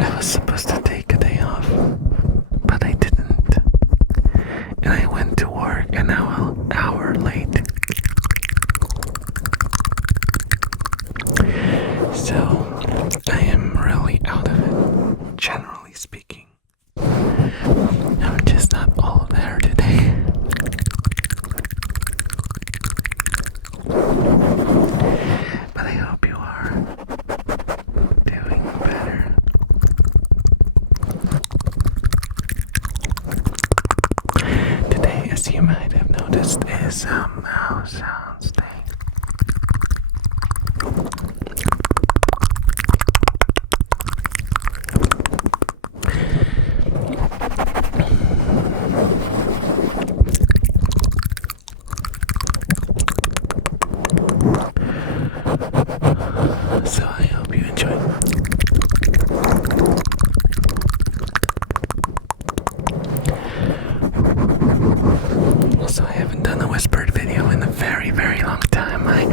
I was supposed to take a day off, but I didn't. And I went to work an hour late. So, I am really out of it, generally speaking. I'm just not all there today. But I hope you are doing better. Today, as you might have noticed, is mouse sounds day. So I hope you enjoy. Also, I haven't done a whispered video in a very, very long time. I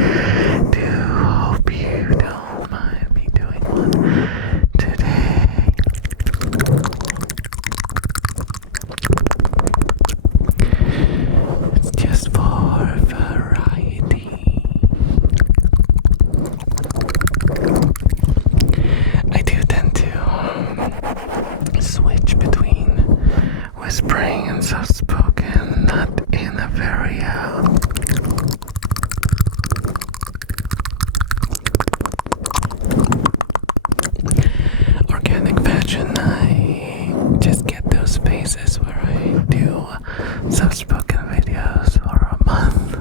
do hope you don't mind me doing one today. It's just for variety. I do tend to switch between whispering and soft-spoken, not in a very organic fashion. I just get those phases where I do soft-spoken videos for a month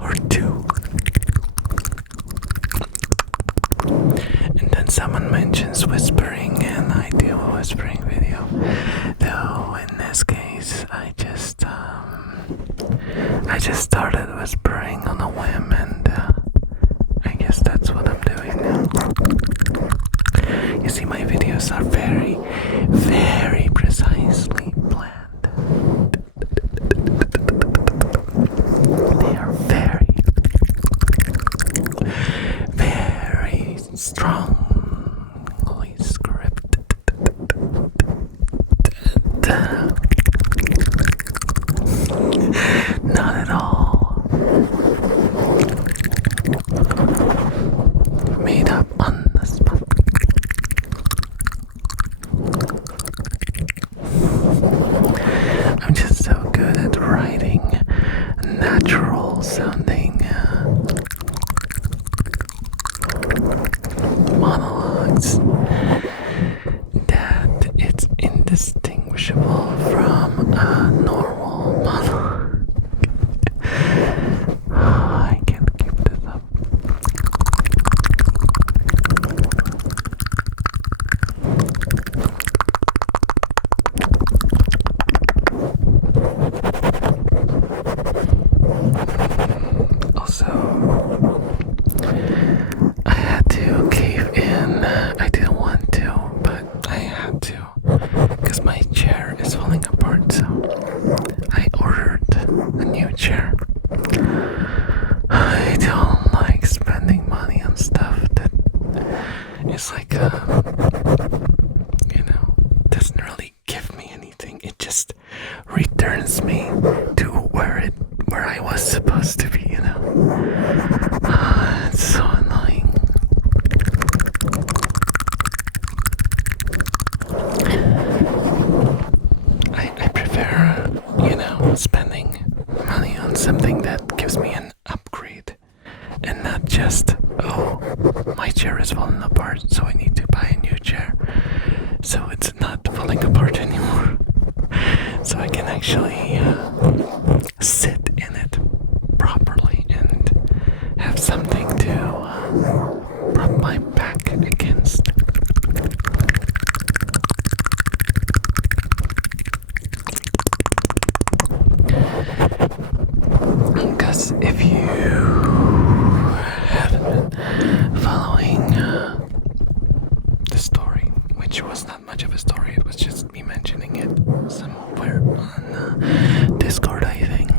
or two. And then someone mentions whispering and I do a whispering video. Though in this case I just started whispering on a whim, and I guess that's what I'm doing now. You see, my videos are very, very precisely planned. They are very, very strongly scripted. Not at all made up on the spot. I'm just so good at writing natural sounding monologues that it's indistinguishable from a normal monologue. I can't keep this up. Also, I had to cave in. I didn't want to, but I had to, because my chair is falling apart, so I ordered a new chair. I don't like spending money on stuff that is like, doesn't really give me anything. It just returns me to where I was supposed to be, It's so annoying. I prefer, spending money on something that gives me an upgrade and not just, my chair is falling apart, so I need to buy a new chair. So it's not falling apart anymore. So I can actually sit in it properly and have something to prop my back against. Because if you haven't been following the story, which was not much of a story, it was just me mentioning it somewhere on Discord, I think.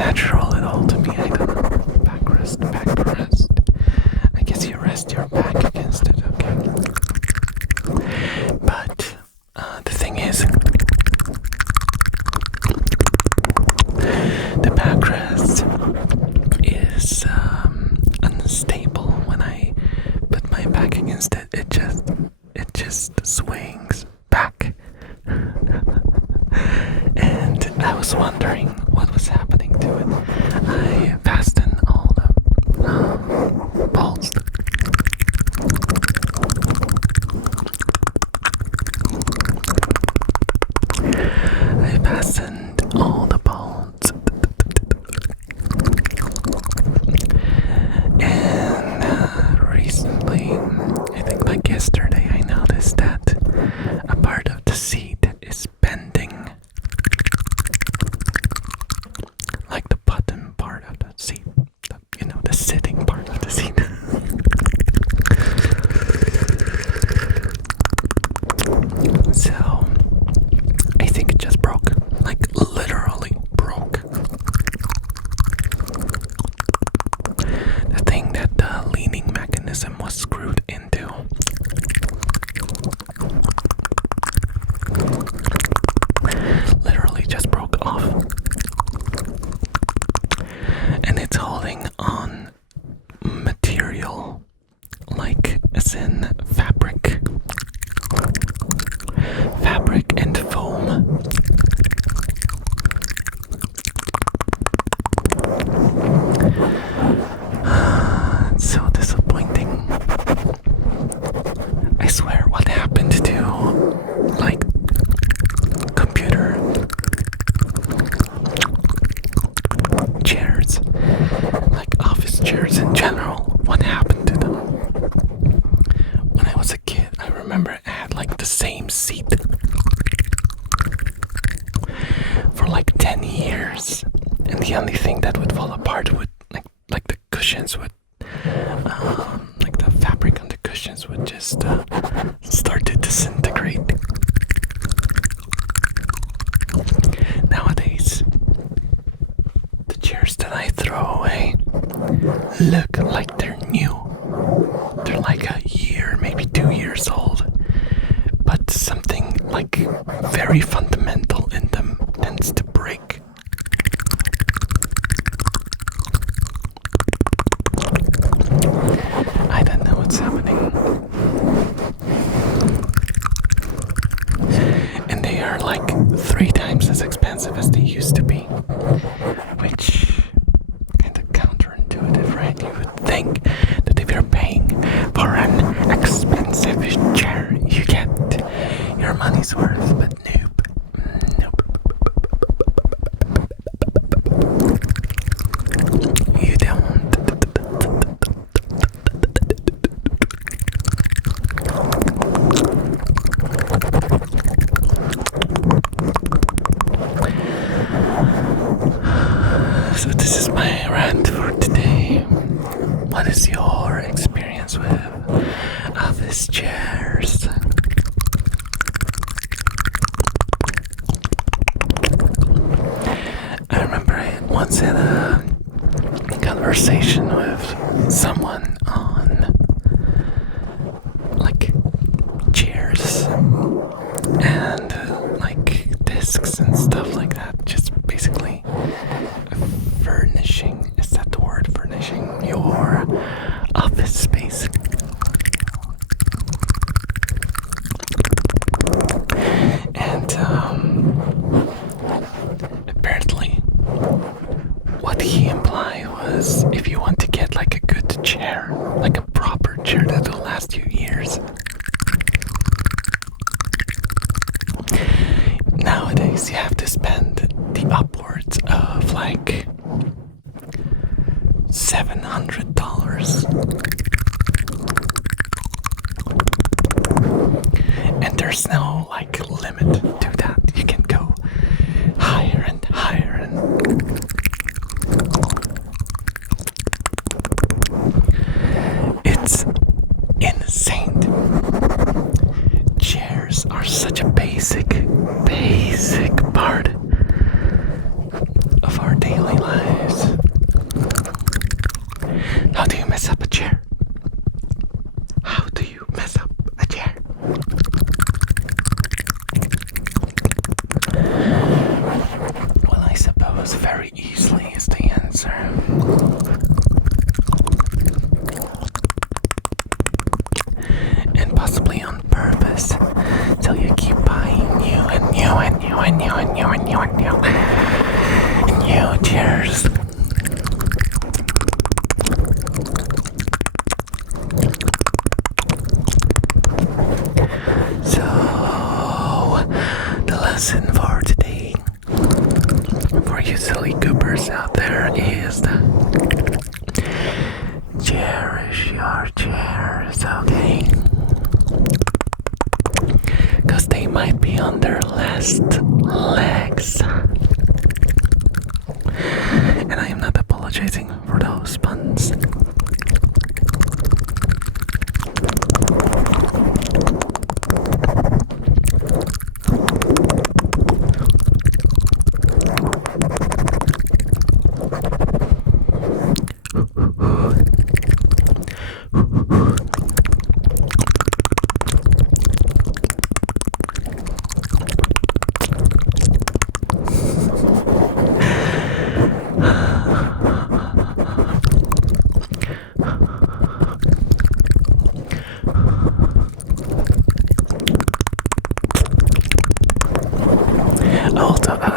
natural at all to me. I don't know. Backrest, backrest. I guess you rest your back against it, okay. But the thing is, the backrest is unstable. When I put my back against it, it just swings back. And I was wondering what was happening to it. I fastened all the bolts. I fastened all the bolts. And recently, I think like yesterday, I noticed that a part of the seat is bending. Like the bottom part of the seat. The sitting part of the seat. So, I think it just broke. Like, literally broke. The thing that the leaning mechanism was screwed into. Literally just broke off. And it's holding on material, like as in fabric and foam. It's so disappointing. I swear, what happened to like computer chairs, like office chairs in general? What happened to them? When I was a kid, I remember I had like the same seat for like 10 years, and the only thing that would fall apart would like the cushions would like the fabric on the cushions would just start to disintegrate. Nowadays, the chairs that I throw away look like they're new. They're like a year, maybe 2 years old. But something like very fundamental in them tends to break. I don't know what's happening. And they are like 3 times as expensive as they used to be. Which kind of counterintuitive, right? You would think that if you're paying for an expensive chair, you get your money's worth, but nope. You don't. So this is my rant for today. What is your experience with office chairs? I remember I once had a conversation with someone on like chairs and like desks and stuff like that. Just basically furnishing, is that the word? Furnishing your office space. And apparently what he implied was if you want to get like a good chair, like a proper chair that will last you years, nowadays you have to spend the upwards of like $700. And there's no like limit to that. You can go higher and higher and it's insane. Chairs are such a basic part of our daily life. on their last legs. And I am not apologizing for those puns.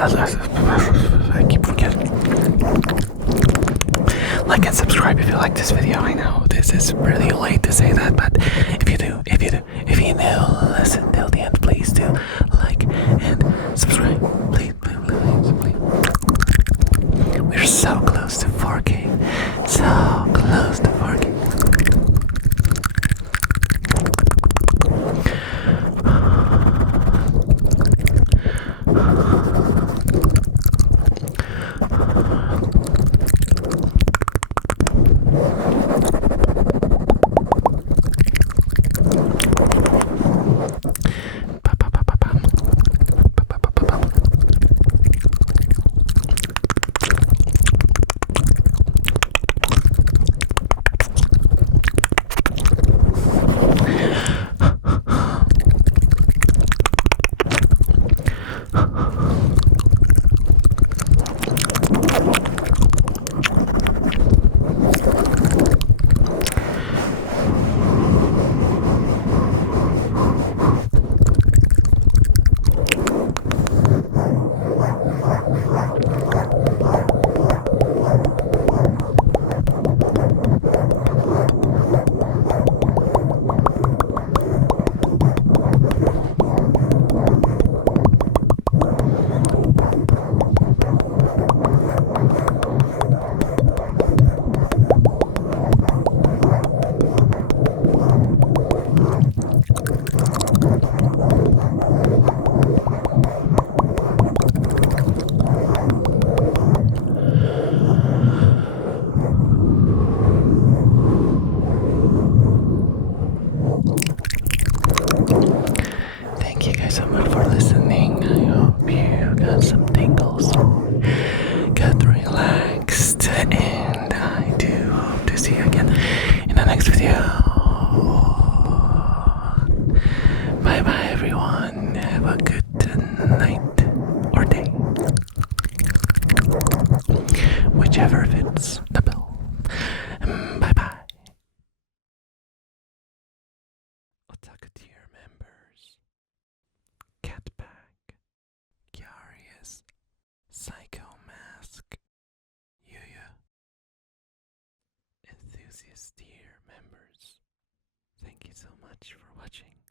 Also, I keep forgetting. Like and subscribe if you like this video. I know this is really late to say that, but if you do, listen till the end, please do like and subscribe. Please. We're so close to 4K. So close to 4K. Thank you guys so much for listening. I hope you got some tingles or got relaxed, and I do hope to see you again in the next video. Bye bye everyone. Have a good night or day, whichever fits the bill. Bye bye. Otaku tier members: Catpack, Curious, Psycho Mask, Yuya. Enthusiast tier members, thank you so much for watching.